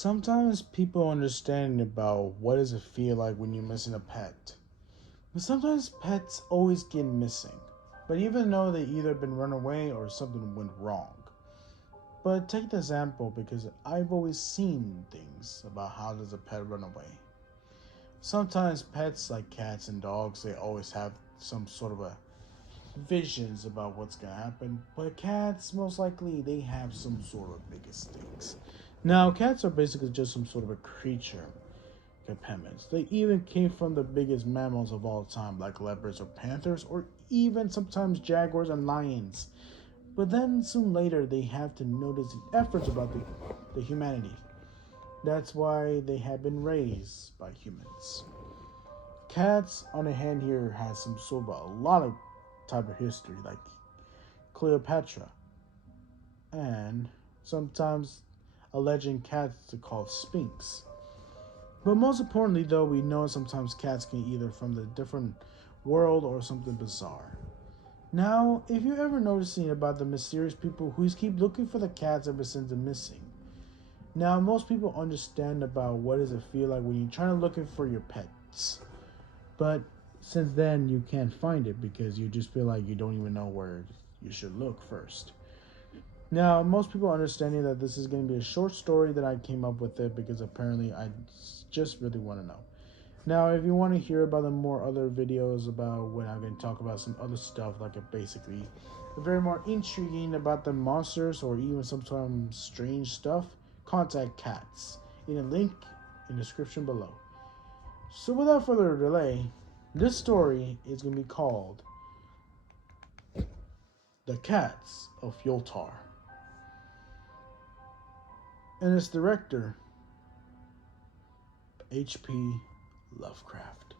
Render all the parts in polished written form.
Sometimes people understand about what does it feel like when you're missing a pet. But sometimes pets always get missing. But even though they either been run away or something went wrong. But take the example because I've always seen things about how does a pet run away. Sometimes pets like cats and dogs they always have some sort of a visions about what's gonna happen, but cats most likely they have some sort of big instincts. Now, cats are basically just some sort of a creature companions. They even came from the biggest mammals of all time, like leopards or panthers, or even sometimes jaguars and lions. But then soon later, they have to notice the efforts about the humanity. That's why they have been raised by humans. Cats, on the hand here, has some sort of a lot of type of history, like Cleopatra, and sometimes a legend cats are called Sphinx. But most importantly, though, we know sometimes cats can either from the different world or something bizarre. Now, if you ever noticing about the mysterious people who keep looking for the cats ever since they're missing. Now, most people understand about what does it feel like when you're trying to looking for your pets. But since then, you can't find it because you just feel like you don't even know where you should look first. Now, most people understanding that this is going to be a short story that I came up with it because apparently I just really want to know. Now, if you want to hear about the more other videos about when I'm going to talk about some other stuff, like a basically very more intriguing about the monsters or even sometimes strange stuff, contact Cats in a link in the description below. So without further delay, this story is going to be called The Cats of Ulthar. And its director, H.P. Lovecraft.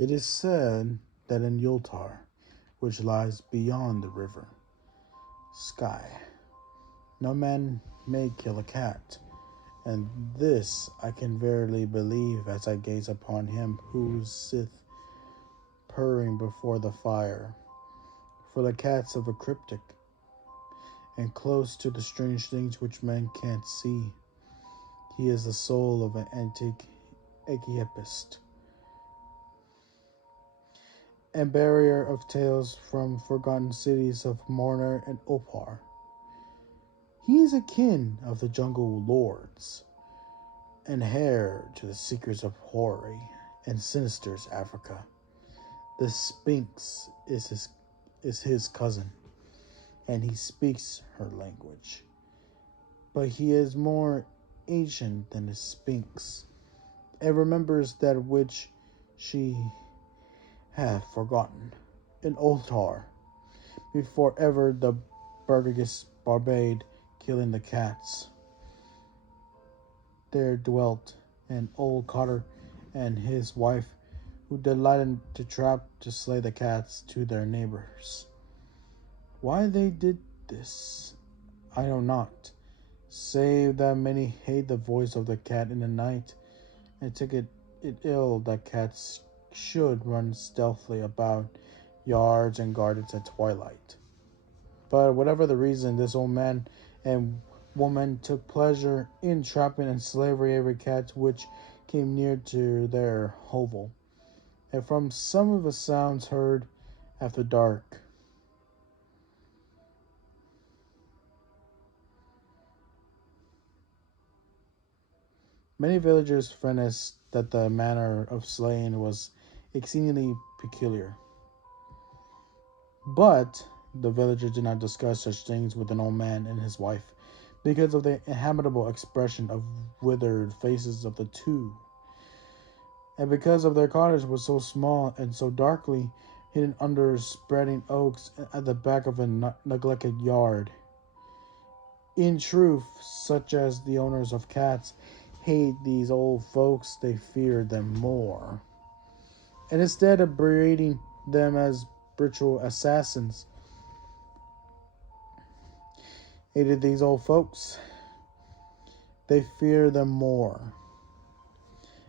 It is said that in Ulthar, which lies beyond the river, sky, no man may kill a cat, and this I can verily believe as I gaze upon him who sith purring before the fire. For the cats of a cryptic, and close to the strange things which men can't see, he is the soul of an antique Aegypist, and barrier of tales from forgotten cities of Mornar and Opar. He is a kin of the jungle lords, and heir to the seekers of Hoary and Sinister's Africa. The Sphinx is his cousin, and he speaks her language. But he is more ancient than the Sphinx, and remembers that which she hath forgotten. In Ulthar, before ever the Burgess barbade killing the cats, there dwelt an old cotter and his wife who delighted to trap to slay the cats to their neighbors. Why they did this, I know not, save that many hate the voice of the cat in the night, and took it ill that cats should run stealthily about yards and gardens at twilight. But whatever the reason, this old man and woman took pleasure in trapping and slavery every cat which came near to their hovel, and from some of the sounds heard after dark, many villagers furnished that the manner of slaying was exceedingly peculiar. But the villagers did not discuss such things with an old man and his wife, because of the inhabitable expression of withered faces of the two, and because of their cottage was so small and so darkly hidden under spreading oaks at the back of a neglected yard. In truth, such as the owners of cats hate these old folks, they fear them more. And instead of berating them as brutal assassins, hated these old folks, they fear them more.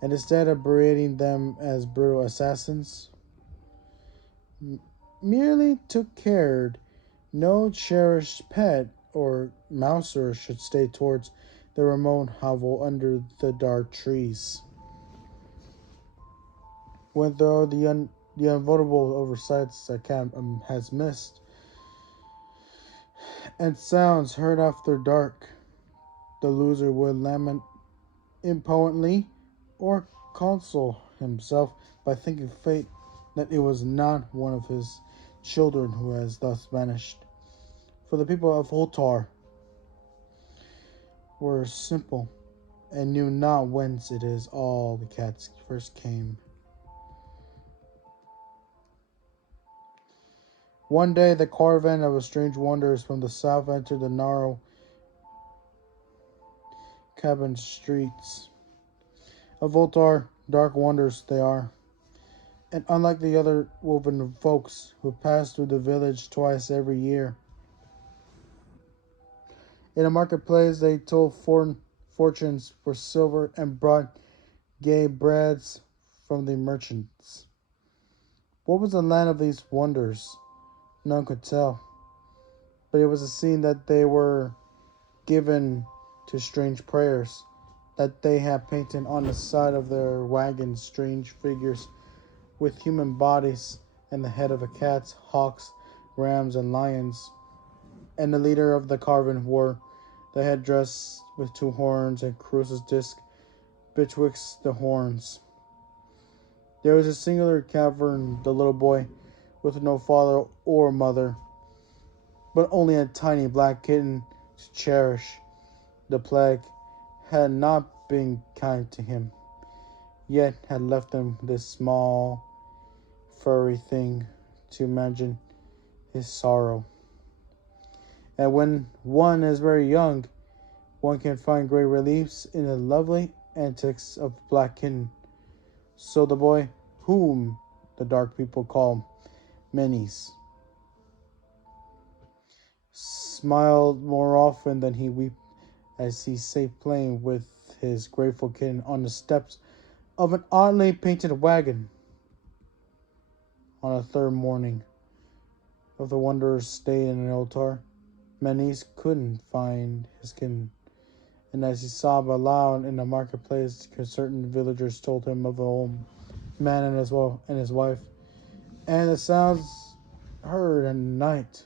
And instead of berating them as brutal assassins, merely took care no cherished pet or mouser should stay towards the remote hovel under the dark trees. When though the unavoidable oversights that camp has missed, and sounds heard after dark, the loser would lament impotently or console himself by thinking fate that it was not one of his children who has thus vanished. For the people of Ulthar were simple and knew not whence it is all the cats first came. One day the caravan of strange wanderers from the south entered the narrow cabin streets of Ulthar. Dark wanderers they are, and unlike the other woven folks who pass through the village twice every year. In a marketplace they told foreign fortunes for silver and brought gay breads from the merchants. What was the land of these wonders? None could tell, but it was a scene that they were given to strange prayers, that they had painted on the side of their wagons strange figures with human bodies and the head of a cat, hawks, rams, and lions. And the leader of the caravan wore the headdress with two horns and crucis disc betwixt the horns. There was a singular cavern, the little boy, with no father or mother, but only a tiny black kitten to cherish. The plague had not been kind to him, yet had left him this small, furry thing to imagine his sorrow. And when one is very young, one can find great reliefs in the lovely antics of Black Kitten. So the boy, whom the dark people call Menes, smiled more often than he wept as he sat playing with his grateful kitten on the steps of an oddly painted wagon. On the third morning of the wanderer's stay in an altar, Menes couldn't find his kitten, and as he sobbed aloud in the marketplace, certain villagers told him of the old man and his wife, and the sounds heard at night.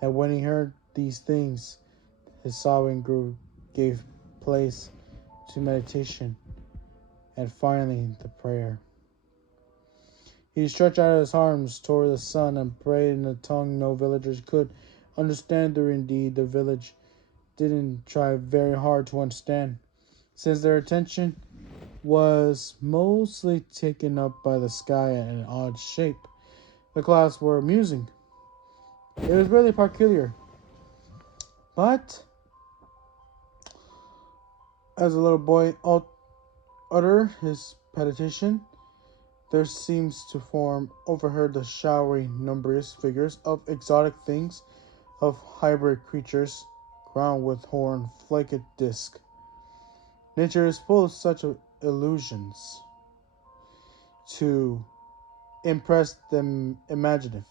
And when he heard these things, his sobbing gave place to meditation, and finally the prayer. He stretched out his arms toward the sun and prayed in a tongue no villagers could understand, though indeed the village didn't try very hard to understand, since their attention was mostly taken up by the sky in an odd shape. The clouds were amusing. It was really peculiar. But as the little boy uttered his petition, There seems to form overhead the showery, numberless figures of exotic things, of hybrid creatures, crowned with horn, flaked disc. Nature is full of such illusions to impress the imaginative.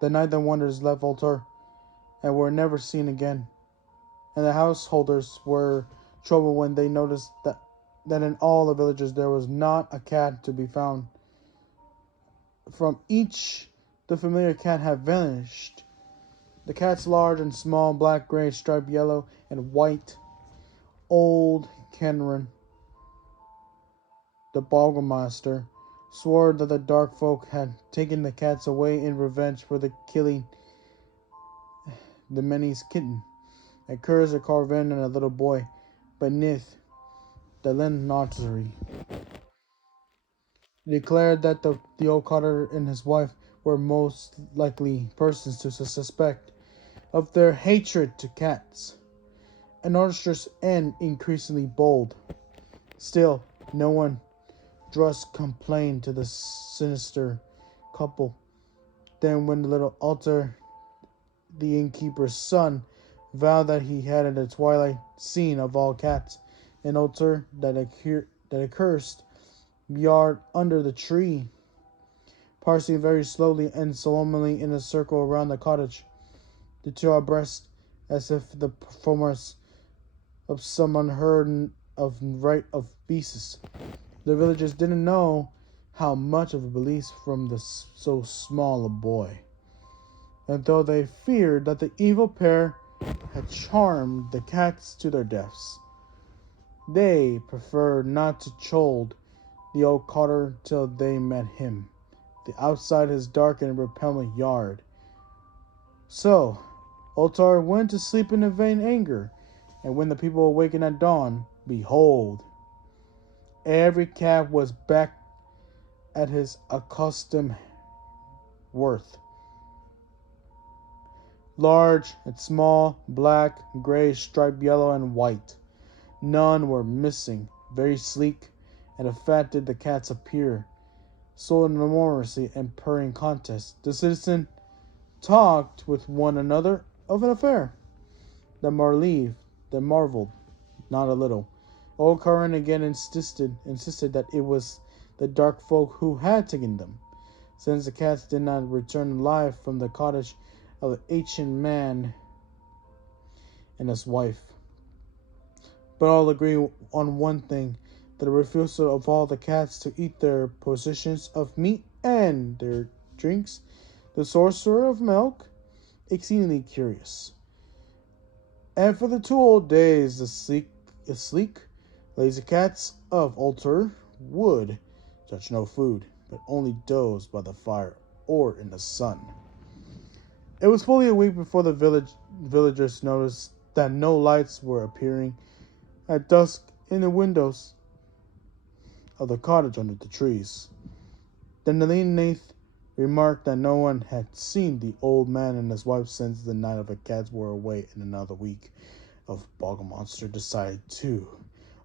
The night the wonders left Ulthar and were never seen again, and the householders were troubled when they noticed that in all the villages there was not a cat to be found. From each, the familiar cat had vanished. The cats, large and small, black, gray, striped yellow, and white. Old Kenran, the burgomaster, swore that the dark folk had taken the cats away in revenge for the killing the many's kitten. A curse a carven and a little boy, beneath the linen nursery. He declared that the old cotter and his wife were most likely persons to suspect of their hatred to cats, an orchestrous and increasingly bold. Still, no one durst complain to the sinister couple. Then, when the little Ulthar, the innkeeper's son, vowed that he had at the twilight seen of all cats an Ulthar that accursed yard under the tree, passing very slowly and solemnly in a circle around the cottage, the two abreast, as if the performance of some unheard of rite of beasts. The villagers didn't know how much of a belief from so small a boy, and though they feared that the evil pair had charmed the cats to their deaths, they preferred not to scold the old cotter till they met him. The outside his dark and repellent yard. So Ulthar went to sleep in a vain anger, and when the people awakened at dawn, behold, every cat was back at his accustomed worth. Large and small, black, gray, striped yellow, and white. None were missing. Very sleek and fat did the cats appear. So enormously and purring contest, the citizen talked with one another of an affair that marveled not a little. Old Curran again insisted that it was the dark folk who had taken them, since the cats did not return alive from the cottage of the ancient man and his wife. But all agree on one thing, that the refusal of all the cats to eat their portions of meat and their drinks, the sorcerer of milk, exceedingly curious. And for the 2 old days, the sleek, lazy cats of Ulthar would touch no food, but only doze by the fire or in the sun. It was fully a week before the villagers noticed that no lights were appearing at dusk in the windows of the cottage under the trees. Then the lean Nath remarked that no one had seen the old man and his wife since the night of the cats were away, and another week of Boggle decided to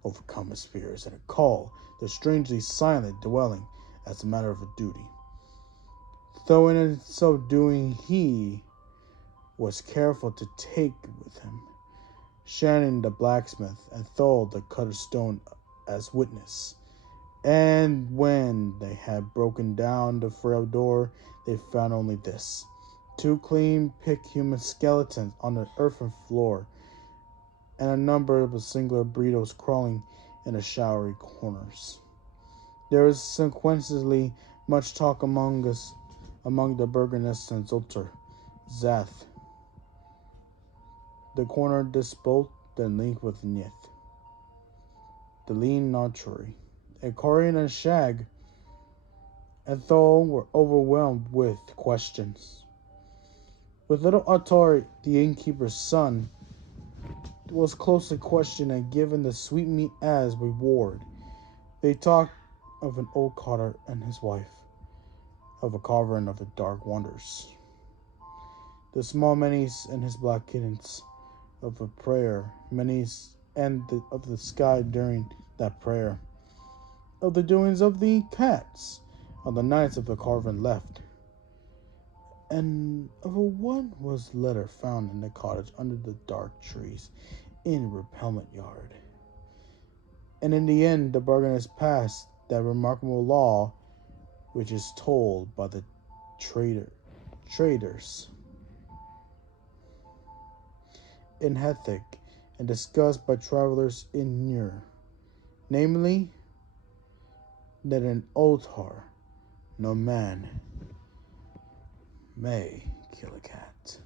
overcome his fears and call the strangely silent dwelling as a matter of duty. Though in so doing he was careful to take with him Shannon the blacksmith and Thol the cutter stone as witness. And when they had broken down the frail door, they found only this: 2 clean-picked human skeletons on the earthen floor, and a number of singular burritos crawling in the showery corners. There was consequently much talk among the burgomaster and Ulthar, Zath, the corner disposed then link with Nith, the lean notary, and Corian and Shag, and Thol were overwhelmed with questions. With little Ulthar, the innkeeper's son, was closely questioned and given the sweetmeat as reward. They talked of an old cotter and his wife, of a carver and of the dark wonders, the small Menes and his black kittens, of a prayer, Menes and of the sky during that prayer, of the doings of the cats on the nights of the carven left, and of a one was letter found in the cottage under the dark trees in the repellent yard. And in the end, the bargain is passed, that remarkable law which is told by the traders in Hethic and discussed by travelers in Nur, namely, that in Ulthar no man may kill a cat.